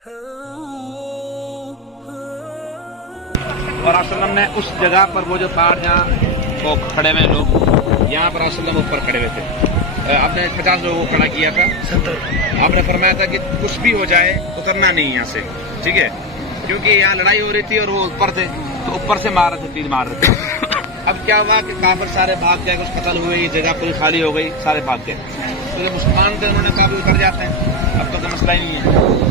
اور वसल्लम ने उस जगह पर वो जो पहाड़ जहाँ वो खड़े हुए लोग, यहाँ पर वसल्लम ऊपर खड़े हुए थे। आपने 50 लोगों को खड़ा किया था, 70। आपने फरमाया था कि कुछ भी हो जाए उतरना नहीं यहाँ से, ठीक है, क्योंकि यहाँ लड़ाई हो रही थी और वो ऊपर थे, तो ऊपर से मार रहे थे, तीर मार रहे थे। अब क्या हुआ कि काफिर सारे भाग गए, कुछ कत्ल हुए, ये जगह पूरी खाली हो गई, सारे भाग गए। तो जो मुसलमान थे उन्होंने कहा उतर जाते हैं, अब तो कोई मसला ही नहीं है।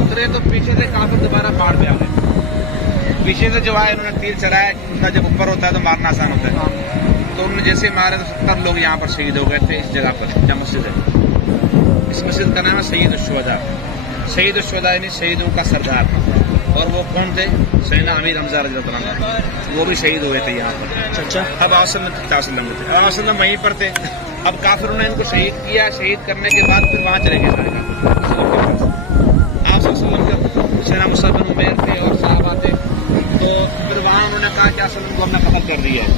उतरे तो पीछे से काफिर दोबारा पहाड़ पे आ गए। पीछे से जो आए उन्होंने तीर चलाया, उनका जब ऊपर होता है तो मारना आसान होता है, तो उन्होंने जैसे मारे तो 70 लोग यहाँ पर शहीद हो गए थे इस जगह पर जहाँ मस्जिद है। इस मस्जिद का नाम है सैयद उश-शुहदा। सैयद उश-शुहदा यानी शहीदों का सरदार। और वो कौन थे? सैयदना अमीर हमजा रज़ियल्लाहु अन्हु, वो भी शहीद हुए थे यहाँ पर। अच्छा, अब वसल्लम वहीं पर थे। अब काफिरों ने इनको शहीद किया, शहीद करने के बाद फिर वहाँ चले गए सारे काफिर। आप सल्लल्लाहु अलैहि वसल्लम सैयदना मुसअब बिन उमैर थे और सहाबा थे, तो फिर वहाँ उन्होंने कहा कि वसल्लम को हमने कत्ल कर दिया है।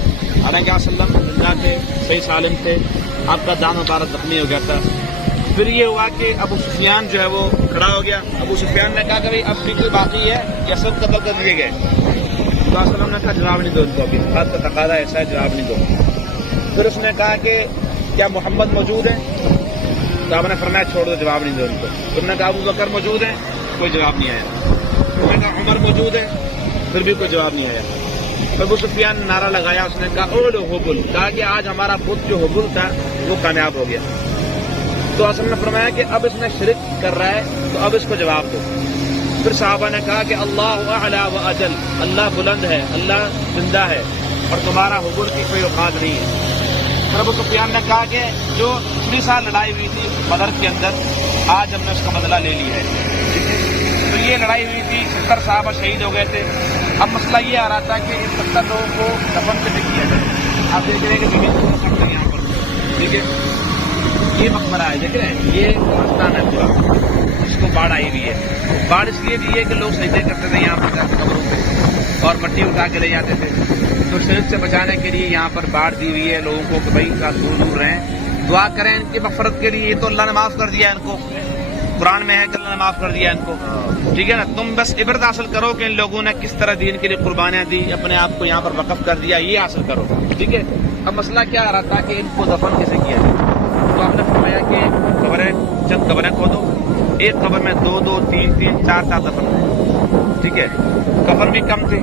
हालांकि वसल्लम जिंदा थे, सही सालिम थे, आपका दान मुबारक जख्मी हो गया था। फिर ये हुआ कि अबू सुफियान जो है वो खड़ा हो गया। अबू सुफियान ने कहा कि भाई अब भी कोई बाकी है या सब कत्ल कर दिए गए? तो वसल्लम ने कहा जवाब नहीं दो इनको, अभी बात का तकादा ऐसा है, जवाब नहीं दो। फिर उसने कहा कि क्या मोहम्मद मौजूद है? तो आपने फरमाया छोड़ दो, जवाब नहीं दो इनको। उन्होंने कहा अबू बकर मौजूद है, कोई जवाब नहीं आया। उन्होंने कहा उमर मौजूद है, फिर भी कोई जवाब नहीं आया। फिर अबू सुफियान ने नारा लगाया, उसने कहा ओ लो हुबुल, कहा कि आज हमारा बुत जो हुबुल था वो कामयाब हो गया। तो असम ने फरमाया कि अब इसने शिरक कर रहा है, तो अब इसको जवाब दो। फिर साहबा ने कहा कि अल्लाह अला व अजल, अल्लाह बुलंद है, अल्लाह जिंदा है और तुम्हारा हुबुल की कोई औकात नहीं है। फिर अबू सुफियान ने कहा कि जो पिछले साल लड़ाई हुई थी बदर के अंदर, आज हमने उसका बदला ले लिया है। तो ये लड़ाई हुई थी, 70 साहबा शहीद हो गए थे। अब मसला ये आ रहा था कि इन 70 लोगों को दफन कैसे किया जाए। आप देख रहे हैं कि जमीन को सब यहाँ पर, ठीक है, ये मकबरा है, देख रहे हैं, ये कब्रिस्तान है पूरा, इसको बाढ़ आई हुई है। बाढ़ इसलिए भी है कि लोग सजदे करते थे यहाँ पर जाकर कब्रों पे और मट्टी उठा के ले जाते थे। तो शिरक से बचाने के लिए यहाँ पर बाढ़ दी हुई है लोगों को कि भाई का दूर दूर रहें, दुआ करें इनकी मफरत के लिए। ये तो अल्लाह ने माफ कर दिया इनको, कुरान में है कि अल्लाह ने माफ कर दिया इनको, ठीक है ना। तुम बस इबरत हासिल करो कि इन लोगों ने किस तरह दीन के लिए कुर्बानियां दी, अपने आप को यहाँ पर वक़्फ कर दिया, ये हासिल करो, ठीक है। अब मसला क्या आ रहा था कि इनको दफन कैसे किया जाए। तो आपने फरमाया कि कब्रें, चंद कब्रें खोदो, एक कब्र में 2-2, 3-3, 4-4 दफन थे, ठीक है। कफन भी कम थे।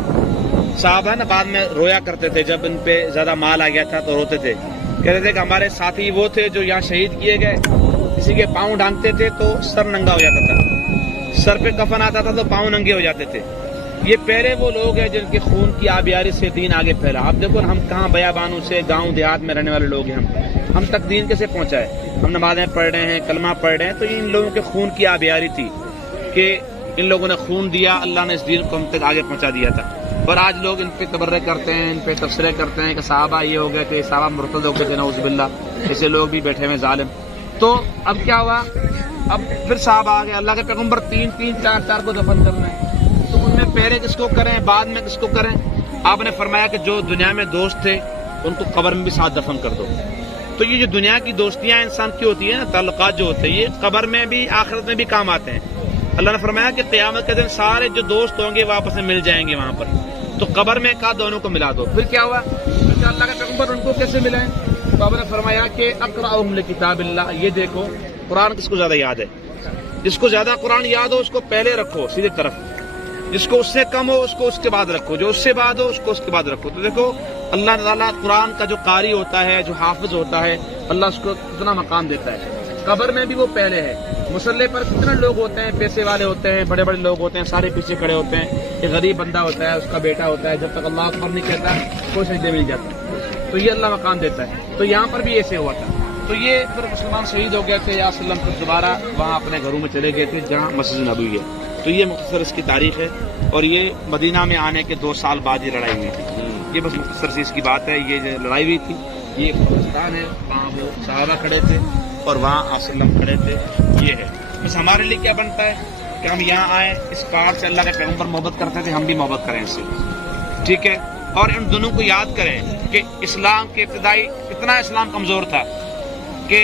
साहबा ना बाद में रोया करते थे, जब इन पे ज्यादा माल आ गया था तो रोते थे, कहते थे कि हमारे साथी वो थे जो यहाँ शहीद किए गए, किसी के पाँव ढांकते थे तो सर नंगा हो जाता था, सर पे कफन आता था तो पाँव नंगे हो जाते थे। ये पहले वो लोग हैं जिनके खून की आबियारी से दीन आगे फैला। आप देखो हम कहाँ बयाबानों से गांव देहात में रहने वाले लोग हैं, हम तक दीन कैसे पहुंचा है। हम नमाजें पढ़ रहे हैं, कलमा पढ़ रहे हैं, तो ये इन लोगों के खून की आबियारी थी कि इन लोगों ने खून दिया, अल्लाह ने इस दीन को हम तक आगे पहुंचा दिया था। और आज लोग इन पे तबर्रे करते हैं, इन पे तबसरे करते हैं कि साहबा ये हो गए थे, साहबा मुर्तद हो गए थे, नऊज़ुबिल्लाह, ऐसे लोग भी बैठे हुए जालिम। तो अब क्या हुआ, अब फिर साहबा आ गए, अल्लाह के पैगम्बर 3-3, 4-4 को दफन करना है, तो उनमें पहले किसको करें, बाद में किसको करें। आपने फरमाया कि जो दुनिया में दोस्त थे उनको कब्र में भी साथ दफन कर दो। तो ये जो दुनिया की दोस्तियां इंसान की होती है ना, ताल्लुकात जो होते हैं, ये कब्र में भी आखिरत में भी काम आते हैं। अल्लाह ने फरमाया कि क़यामत के दिन सारे जो दोस्त होंगे वापस में मिल जाएंगे वहां पर, तो कब्र में कहा दोनों को मिला दो। फिर क्या हुआ, फिर अल्लाह के पैगम्बर उनको कैसे मिले, तो आपने फरमाया कि अक़रअहुम लिकिताबिल्लाह, ये देखो कुरान किसको ज्यादा याद है, जिसको ज्यादा कुरान याद हो उसको पहले रखो सीधे तरफ, जिसको उससे कम हो उसको उसके बाद रखो, जो उससे बाद हो उसको उसके बाद रखो। तो देखो अल्लाह ताला कुरान का जो कारी होता है, जो हाफिज होता है, अल्लाह उसको कितना मकाम देता है। कब्र में भी वो पहले है, मुसल्ले पर कितने लोग होते हैं, पैसे वाले होते हैं, बड़े बड़े लोग होते हैं, सारे पीछे खड़े होते हैं। एक गरीब बंदा होता है, उसका बेटा होता है, जब तक अल्लाह अकबर नहीं कहता कोई सजदे मिल जाता, तो ये अल्लाह मकाम देता है। तो यहाँ पर भी ऐसे हुआ था। तो ये फिर मुसलमान शहीद हो गए थे, या सल्लम फिर दोबारा वहाँ अपने घरों में चले गए थे जहाँ मस्जिद नबवी है। तो ये मुख्तसर इसकी तारीख है, और ये मदीना में आने के 2 साल बाद ये लड़ाई हुई थी। ये बस मुख्तसर सी इसकी बात है। ये जो लड़ाई हुई थी, ये कब्रिस्तान है, वहाँ वो सहाबा खड़े थे और वहाँ वसल्लम खड़े थे, ये है। बस हमारे लिए क्या बनता है कि हम यहाँ आए, इस पहाड़ से अल्लाह के पैगम्बर मोहब्बत करते थे, हम भी मोहब्बत करें इससे, ठीक है। और इन दोनों को याद करें कि इस्लाम के इब्तिदाई कितना इस्लाम कमजोर था कि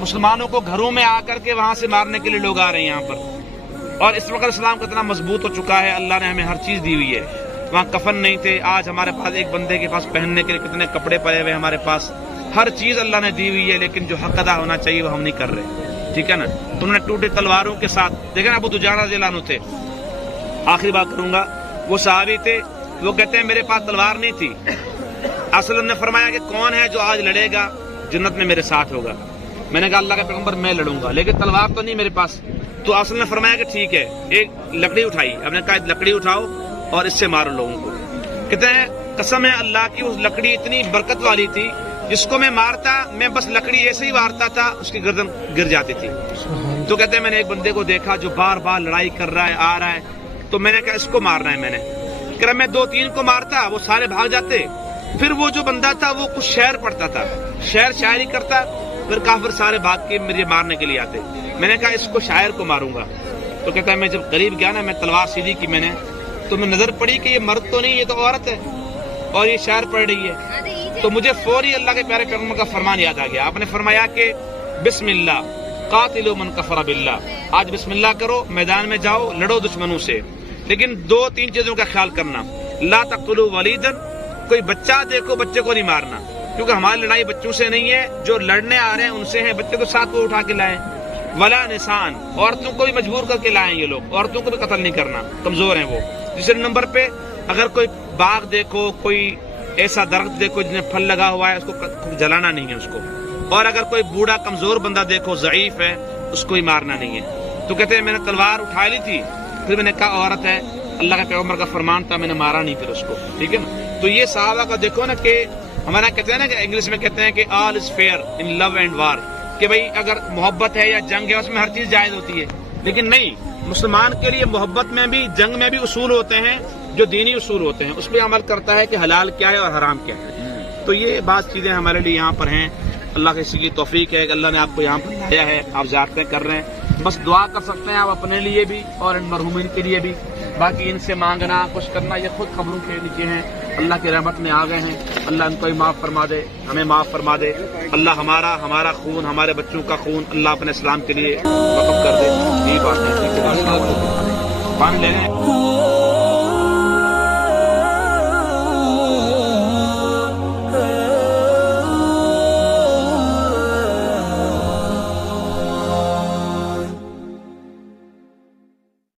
मुसलमानों को घरों में आकर के वहां से मारने के लिए लोग आ रहे हैं यहाँ पर, اور اس وقت اسلام کتنا مضبوط ہو چکا ہے، اللہ نے ہمیں ہر چیز دی ہوئی ہے. وہاں کفن نہیں تھے، آج ہمارے پاس ایک بندے کے پاس پہننے کے لیے کتنے کپڑے پڑے ہوئے ہمارے پاس، ہر چیز اللہ نے دی ہوئی ہے، لیکن جو حق ادا ہونا چاہیے وہ ہم نہیں کر رہے. ٹھیک ہے نا. انہوں نے ٹوٹے تلواروں کے ساتھ، دیکھیں ابو دجانہ رضی اللہ عنہ تھے، آخری بات کروں گا، وہ صحابی تھے، وہ کہتے ہیں میرے پاس تلوار نہیں تھی. اسلم نے فرمایا کہ کون ہے جو آج لڑے گا جنت میں میرے ساتھ ہوگا. میں نے کہا اللہ کے پیغمبر میں لڑوں گا، لیکن تلوار تو نہیں میرے پاس. تو اسلم نے فرمایا کہ ٹھیک ہے، ایک لکڑی اٹھائی. ہم نے کہا لکڑی اٹھاؤ اور اس سے مارو لوگوں کو. کہتے ہیں قسم ہے اللہ کی، اس لکڑی اتنی برکت والی تھی، جس کو میں مارتا میں بس لکڑی ایسے ہی مارتا تھا اس کی گردن گر جاتی تھی. تو کہتے ہیں میں نے ایک بندے کو دیکھا جو بار بار لڑائی کر رہا ہے، آ رہا ہے، تو میں نے کہا اس کو مارنا ہے. میں نے کہ میں 2-3 کو مارتا، وہ سارے بھاگ جاتے. پھر وہ جو بندہ تھا وہ کچھ شعر پڑھتا تھا، شاعری کرتا، پھر کافر سارے بھاگ کے مجھے مارنے کے لیے آتے. میں نے کہا اس کو شاعر کو ماروں گا. تو کہتا ہے میں جب قریب گیا نا، میں تلوار سیدھی کی میں نے، تو میں نظر پڑی کہ یہ مرد تو نہیں، یہ تو عورت ہے اور یہ شعر پڑھ رہی ہے. تو مجھے فوری اللہ کے پیارے پیغمبر کا فرمان یاد آ گیا. آپ نے فرمایا کہ بسم اللہ قاتلوا من کفر باللہ، آج بسم اللہ کرو، میدان میں جاؤ، لڑو دشمنوں سے، لیکن 2-3 چیزوں کا خیال کرنا. لا تقتلوا ولیدا، کوئی بچہ دیکھو بچے کو نہیں مارنا، کیونکہ ہماری لڑائی بچوں سے نہیں ہے، جو لڑنے آ رہے ہیں ان سے ہیں. بچے کو ساتھ کو اٹھا کے لائیں. ولا نسان، عورتوں کو بھی مجبور کر کے لائیں. یہ لوگ عورتوں کو بھی قتل نہیں کرنا، کمزور ہیں وہ. تیسرے نمبر پہ اگر کوئی باغ دیکھو، کوئی ایسا درخت دیکھو جس میں پھل لگا ہوا ہے، اس کو جلانا نہیں ہے اس کو. اور اگر کوئی بوڑھا کمزور بندہ دیکھو، ضعیف ہے، اس کو ہی مارنا نہیں ہے. تو کہتے ہیں میں نے تلوار اٹھا لی تھی، پھر میں نے کہا عورت ہے، اللہ کے پیغمبر کا فرمان تھا، میں نے مارا نہیں پھر اس کو. ٹھیک ہے نا. تو یہ صحابہ کا دیکھو نا کہ ہمارا کہتے ہیں نا کہ انگلش میں کہتے ہیں کہ آل از fair in love and war, کہ بھائی اگر محبت ہے یا جنگ ہے اس میں ہر چیز جائز ہوتی ہے. لیکن نہیں، مسلمان کے لیے محبت میں بھی جنگ میں بھی اصول ہوتے ہیں جو دینی اصول ہوتے ہیں، اس پہ عمل کرتا ہے کہ حلال کیا ہے اور حرام کیا ہے. تو یہ بعض چیزیں ہمارے لیے یہاں پر ہیں. اللہ کسی کی توفیق ہے کہ اللہ نے آپ کو یہاں پر لایا ہے، آپ زیارتیں کر رہے ہیں. بس دعا کر سکتے ہیں آپ اپنے لیے بھی اور ان مرحومین کے لیے بھی. باقی ان سے مانگنا کچھ کرنا یہ خود خبروں کے نیچے ہیں. اللہ کی رحمت میں آ گئے ہیں، اللہ ان کو بھی معاف فرما دے، ہمیں معاف فرما دے. اللہ ہمارا خون، ہمارے بچوں کا خون اللہ اپنے اسلام کے لیے وقف کر دے. یہی بات ہے. پانی لے لیں.